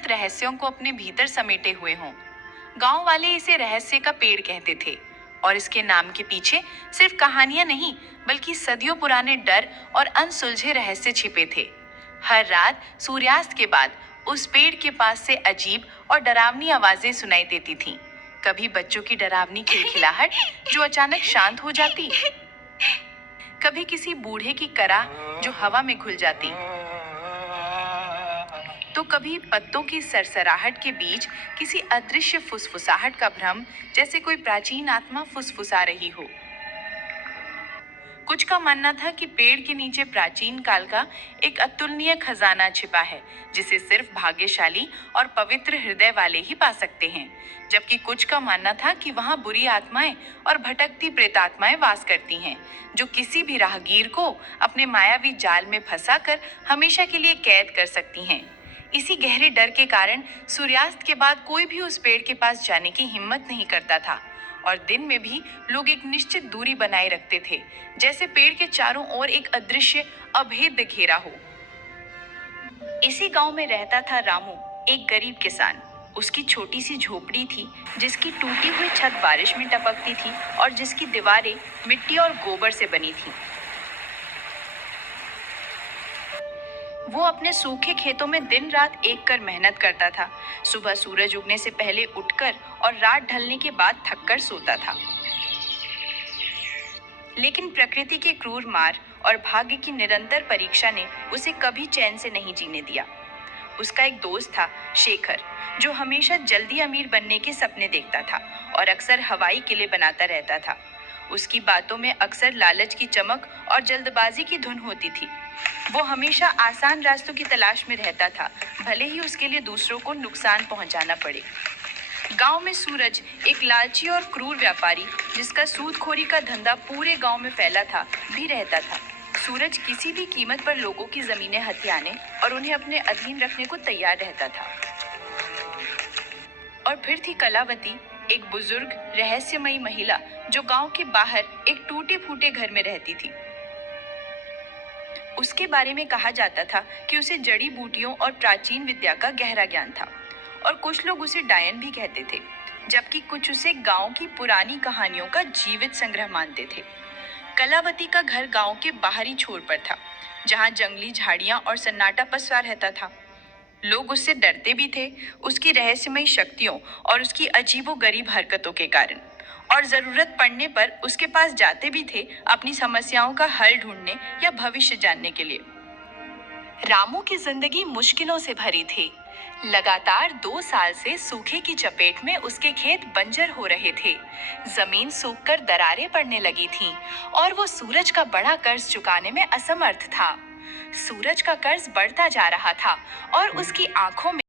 अनगिनत रहस्यों को अपने भीतर समेटे हुए हों। गांव वाले इसे रहस्य का पेड़ कहते थे और इसके नाम के पीछे सिर्फ कहानियां नहीं, बल्कि सदियों पुराने डर और अनसुलझे रहस्य छिपे थे। हर रात सूर्यास्त के बाद उस पेड़ के पास से अजीब और डरावनी आवाजें सुनाई देती थीं। कभी बच्चों की डरावनी खिलखिलाहट जो अचानक शांत हो जाती, कभी किसी बूढ़े की करा जो हवा में घुल जाती, तो कभी पत्तों की सरसराहट के बीच किसी अदृश्य फुसफुसाहट का भ्रम, जैसे कोई प्राचीन आत्मा फुसफुसा रही हो। कुछ का मानना था कि पेड़ के नीचे प्राचीन काल का एक अतुलनीय खजाना छिपा है, जिसे सिर्फ भाग्यशाली और पवित्र हृदय वाले ही पा सकते हैं। जबकि कुछ का मानना था कि वहां बुरी आत्माएं और भटकती प्रेतात्माएं वास करती हैं, जो किसी भी राहगीर को अपने मायावी जाल में फंसाकर हमेशा के लिए कैद कर सकती हैं। इसी गहरे डर के कारण सूर्यास्त के बाद कोई भी उस पेड़ के पास जाने की हिम्मत नहीं करता था, और दिन में भी लोग एक निश्चित दूरी बनाए रखते थे, जैसे पेड़ के चारों ओर एक अदृश्य अभेद्य घेरा हो। इसी गांव में रहता था रामू, एक गरीब किसान। उसकी छोटी सी झोपड़ी थी, जिसकी टूटी हुई छत बारिश में टपकती थी और जिसकी दीवारें मिट्टी और गोबर से बनी थी। वो अपने सूखे खेतों में दिन रात एक कर मेहनत करता था। सुबह सूरज उगने से पहले उठकर और रात ढलने के बाद थककर सोता था। लेकिन प्रकृति के क्रूर मार और भाग्य की निरंतर परीक्षा ने उसे कभी चैन से नहीं जीने दिया। उसका एक दोस्त था, शेखर, जो हमेशा जल्दी अमीर बनने के सपने देखता था और अक्सर हवाई किले बनाता रहता था। उसकी बातों में अक्सर लालच की चमक और जल्दबाजी की धुन होती थी। वो हमेशा आसान रास्तों की तलाश में रहता था, भले ही उसके लिए दूसरों को नुकसान पहुंचाना पड़े। गांव में सूरज, एक लालची और क्रूर व्यापारी जिसका सूदखोरी का धंधा पूरे गांव में फैला था, भी रहता था। सूरज किसी भी कीमत पर लोगों की जमीनें हथियाने और उन्हें अपने अधीन रखने को तैयार रहता था। और फिर थी कलावती, एक बुजुर्ग रहस्यमयी महिला जो गांव के बाहर एक टूटे फूटे घर में रहती थी। उसके बारे में कहा जाता था कि उसे जड़ी बूटियों और प्राचीन विद्या का गहरा ज्ञान था, और कुछ लोग उसे डायन भी कहते थे, जबकि कुछ उसे गांव की पुरानी कहानियों का जीवित संग्रह मानते थे। कलावती का घर गांव के बाहरी छोर पर था, जहां जंगली झाड़ियां और सन्नाटा पसरा रहता था। लोग उससे डरते भी थे, उसकी रहस्यमयी शक्तियों और उसकी अजीबोगरीब हरकतों के कारण, और जरूरत पड़ने पर उसके पास जाते भी थे अपनी समस्याओं का हल ढूंढने या भविष्य जानने के लिए। रामू की जिंदगी मुश्किलों से भरी थी। लगातार 2 साल से सूखे की चपेट में उसके खेत बंजर हो रहे थे। जमीन सूखकर दरारें पड़ने लगी थीं और वो सूरज का बड़ा कर्ज चुकाने में असमर्थ था। सूरज का कर्ज बढ़ता जा रहा था और उसकी आंखों में